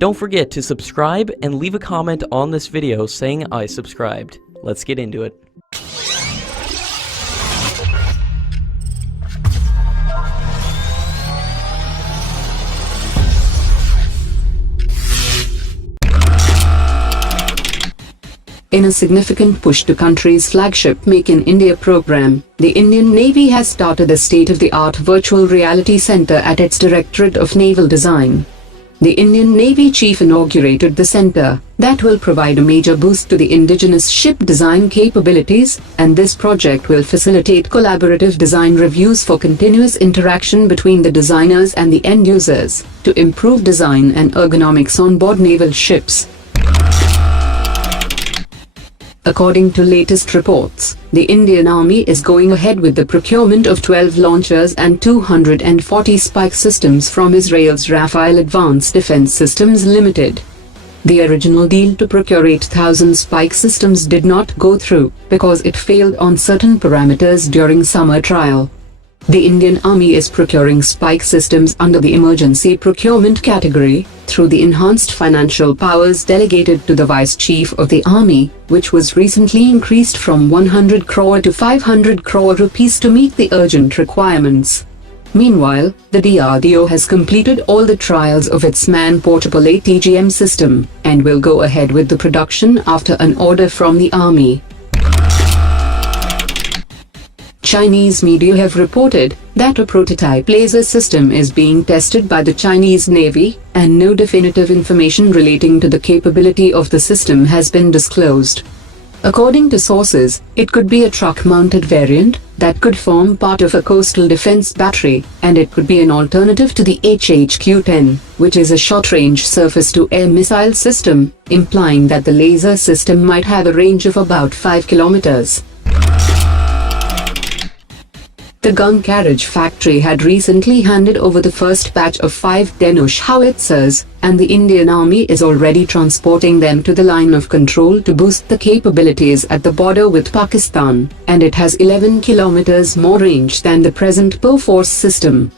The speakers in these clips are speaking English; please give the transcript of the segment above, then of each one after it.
Don't forget to subscribe and leave a comment on this video saying I subscribed. Let's get into it. In a significant push to country's flagship Make in India program, the Indian Navy has started a state-of-the-art virtual reality center at its Directorate of Naval Design. The Indian Navy chief inaugurated the center, that will provide a major boost to the indigenous ship design capabilities, and this project will facilitate collaborative design reviews for continuous interaction between the designers and the end users, to improve design and ergonomics on board naval ships. According to latest reports, the Indian Army is going ahead with the procurement of 12 launchers and 240 spike systems from Israel's Rafael Advanced Defense Systems Limited. The original deal to procure 8,000 spike systems did not go through because it failed on certain parameters during summer trial. The Indian Army is procuring spike systems under the emergency procurement category, through the enhanced financial powers delegated to the Vice Chief of the Army, which was recently increased from 100 crore to 500 crore rupees to meet the urgent requirements. Meanwhile, the DRDO has completed all the trials of its man-portable ATGM system, and will go ahead with the production after an order from the Army. Chinese media have reported that a prototype laser system is being tested by the Chinese Navy, and no definitive information relating to the capability of the system has been disclosed. According to sources, it could be a truck-mounted variant that could form part of a coastal defense battery, and it could be an alternative to the HHQ-10, which is a short-range surface-to-air missile system, implying that the laser system might have a range of about 5 kilometers. The gun carriage factory had recently handed over the first batch of 5 Dhanush howitzers, and the Indian Army is already transporting them to the line of control to boost the capabilities at the border with Pakistan, and it has 11 kilometers more range than the present Bofors system.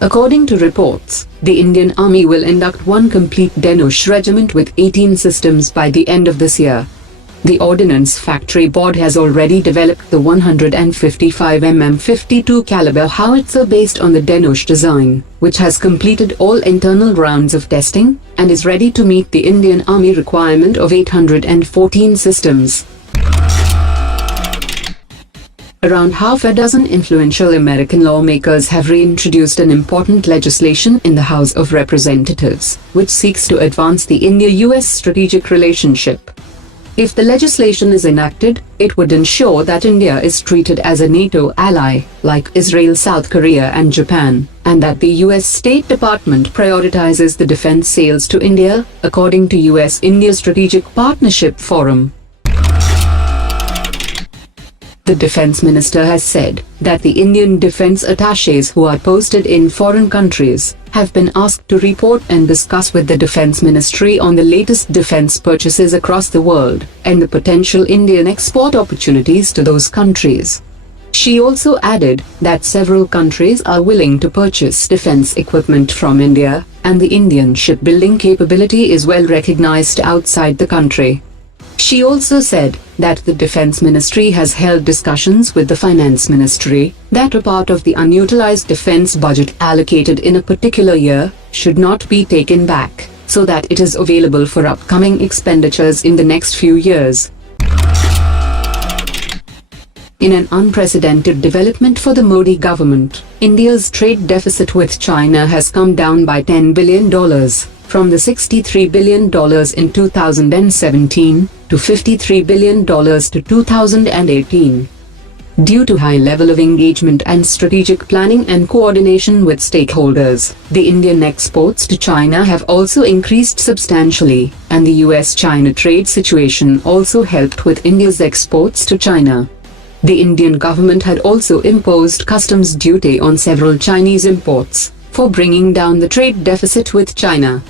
According to reports, the Indian Army will induct one complete Dhanush regiment with 18 systems by the end of this year. The Ordnance Factory Board has already developed the 155 mm 52 caliber howitzer based on the Dhanush design, which has completed all internal rounds of testing, and is ready to meet the Indian Army requirement of 814 systems. Around half a dozen influential American lawmakers have reintroduced an important legislation in the House of Representatives, which seeks to advance the India-US strategic relationship. If the legislation is enacted, it would ensure that India is treated as a NATO ally, like Israel, South Korea and Japan, and that the US State Department prioritizes the defense sales to India, according to US-India Strategic Partnership Forum. The defense minister has said that the Indian defense attachés who are posted in foreign countries have been asked to report and discuss with the defense ministry on the latest defense purchases across the world, and the potential Indian export opportunities to those countries. She also added that several countries are willing to purchase defense equipment from India, and the Indian shipbuilding capability is well recognized outside the country. She also said that the Defense Ministry has held discussions with the Finance Ministry that a part of the unutilized defense budget allocated in a particular year should not be taken back, so that it is available for upcoming expenditures in the next few years. In an unprecedented development for the Modi government, India's trade deficit with China has come down by $10 billion, from the $63 billion in 2017 to $53 billion to 2018. Due to high level of engagement and strategic planning and coordination with stakeholders, the Indian exports to China have also increased substantially, and the US-China trade situation also helped with India's exports to China. The Indian government had also imposed customs duty on several Chinese imports, for bringing down the trade deficit with China.